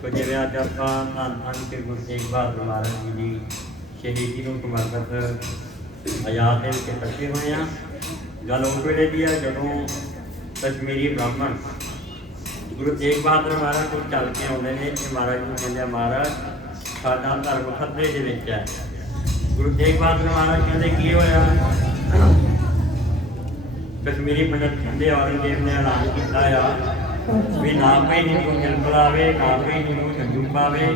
ਕੁਝ ਜਿਵੇਂ ਅੱਜ ਆਪਾਂ ਧੰਨ ਧੰਨ ਕੇ ਗੁਰੂ ਤੇਗ ਬਹਾਦਰ ਮਹਾਰਾਜ ਜੀ ਦੀ ਸ਼ਹੀਦੀ ਨੂੰ ਸਮਰਪਿਤ ਆਯਾਤ ਦੇ ਵਿੱਚ ਇਕੱਠੇ ਹੋਏ ਆ ਗੱਲ ਉਸ ਵੇਲੇ ਦੀ ਆ ਜਦੋਂ ਕਸ਼ਮੀਰੀ ਬ੍ਰਾਹਮਣ ਗੁਰੂ ਤੇਗ ਬਹਾਦਰ ਮਹਾਰਾਜ ਕੋਲ ਚੱਲ ਕੇ ਆਉਂਦੇ ਨੇ ਕਿ ਮਹਾਰਾਜ ਨੂੰ ਕਹਿੰਦੇ ਆ, ਮਹਾਰਾਜ, ਸਾਡਾ ਧਰਮ ਖਤਰੇ ਦੇ ਵਿੱਚ ਹੈ। ਗੁਰੂ ਤੇਗ ਬਹਾਦਰ ਮਹਾਰਾਜ ਕਹਿੰਦੇ, ਕੀ ਹੋਇਆ? ਕਸ਼ਮੀਰੀ ਪੰਡਤ ਕਹਿੰਦੇ, ਔਰੰਗਜ਼ੇਬ ਨੇ ਐਲਾਨ ਕੀਤਾ ਆ ਵੀ ਨਾ ਕੋਈ ਹਿੰਦੂ ਜਨਮ ਲਾਵੇ, ਨਾ ਕੋਈ ਹਿੰਦੂ ਝੰਡੂ ਪਾਵੇ,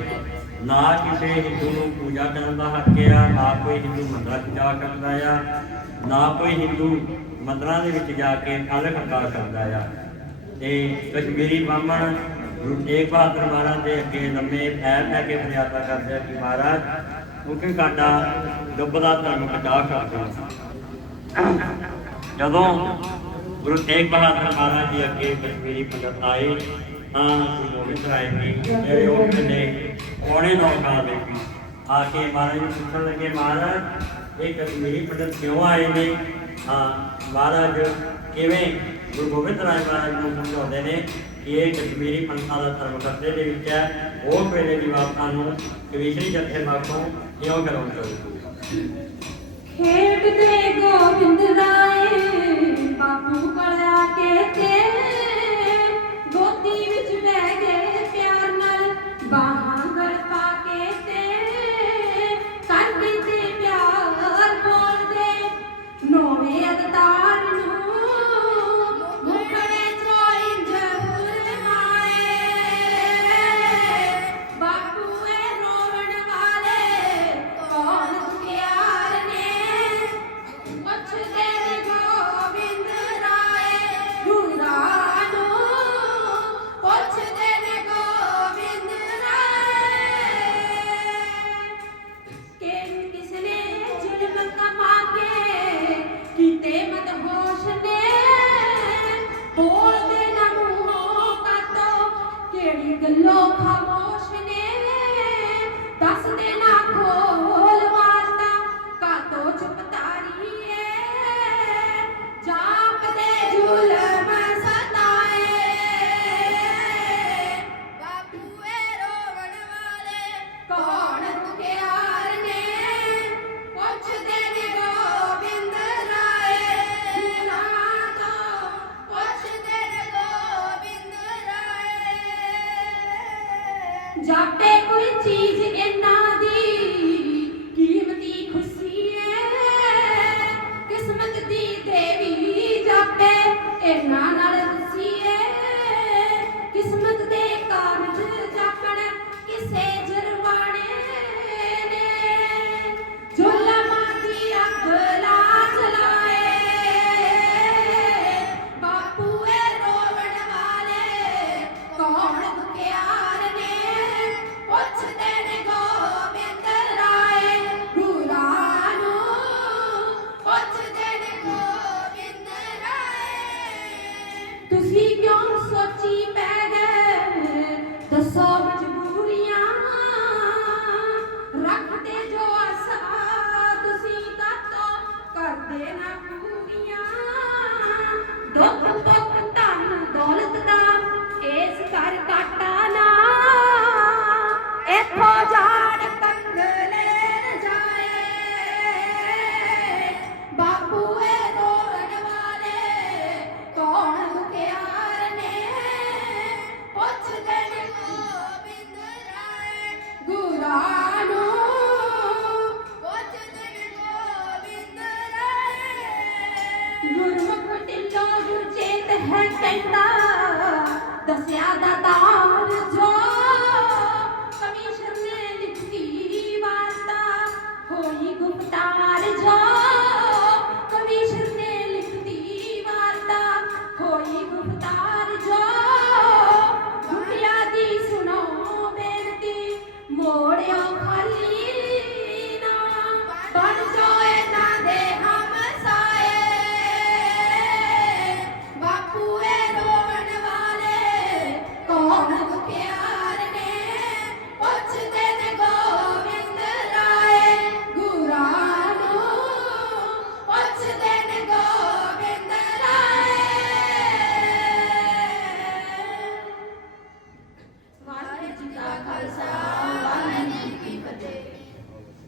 ਨਾ ਕਿਸੇ ਹਿੰਦੂ ਨੂੰ ਪੂਜਾ ਕਰਨ ਦਾ ਹੱਕ ਆ, ਨਾ ਕੋਈ ਹਿੰਦੂ ਮੰਦਰਾਂ 'ਚ ਜਾ ਸਕਦਾ ਆ, ਨਾ ਕੋਈ ਹਿੰਦੂ ਮੰਦਰਾਂ ਦੇ ਵਿੱਚ ਜਾ ਕੇ ਫਲ ਪ੍ਰਕਾਸ਼ ਕਰਦਾ ਆ। ਤੇ ਕਸ਼ਮੀਰੀ ਬ੍ਰਾਹਮਣ ਗੁਰੂ ਤੇਗ ਬਹਾਦਰ ਮਹਾਰਾਜ ਦੇ ਅੱਗੇ ਲੰਮੇ ਪੈਰ ਲੈ ਕੇ ਫਰਿਆਦਾ ਕਰਦੇ ਆ ਕਿ ਮਹਾਰਾਜ ਕਿਉਂਕਿ ਸਾਡਾ ਡੁੱਬਦਾ ਧਰਮ ਬਚਾ ਕਰਦਾ ਜਦੋਂ ਗੁਰੂ ਤੇਗ ਬਹਾਦਰ ਮਹਾਰਾਜ ਜੀ ਅੱਗੇ ਕਸ਼ਮੀਰੀ ਪੰਡਤ ਆਏ। ਤਾਂ ਗੁਰੂ ਗੋਬਿੰਦ ਰਾਏ ਜੀ ਜਿਹੜੇ ਉਹ ਕਹਿੰਦੇ ਪੌਣੇ ਨੌ ਸਾਲ ਦੇ ਸੀ। ਆ ਕੇ ਮਹਾਰਾਜ ਨੂੰ ਪੁੱਛਣ ਲੱਗੇ, ਮਹਾਰਾਜ, ਇਹ ਕਸ਼ਮੀਰੀ ਪੰਡਤ ਕਿਉਂ ਆਏ ਨੇ? ਹਾਂ ਮਹਾਰਾਜ ਕਿਵੇਂ ਗੁਰੂ ਗੋਬਿੰਦ ਰਾਏ ਮਹਾਰਾਜ ਨੂੰ ਸਮਝਾਉਂਦੇ ਨੇ ਕਿ ਇਹ ਕਸ਼ਮੀਰੀ ਪੰਡਤਾਂ ਦਾ ਧਰਮ ਖਤਰੇ ਦੇ ਵਿੱਚ ਹੈ। ਉਹ ਵੇਲੇ ਦੀ ਬਾਤਾਂ ਨੂੰ ਕਵੀਸ਼ਰੀ ਜਥੇ ਮਾਖੋਂ ਕਿਉਂ ਕਰਾਉਂਦੇ ਖੇਡਦੇ ਗੋਬਿੰਦ ਰਾਏ। ਰਾਏ ਸੋ ਰੱਖਦੇ ਜੋ ਤੁਸੀਂ है कंडा दसिया दा तार जो कमीशन ने लिखती वार्ता होई गुप्तार जो कमीशन ने लिखती वार्ता होई गुप्तार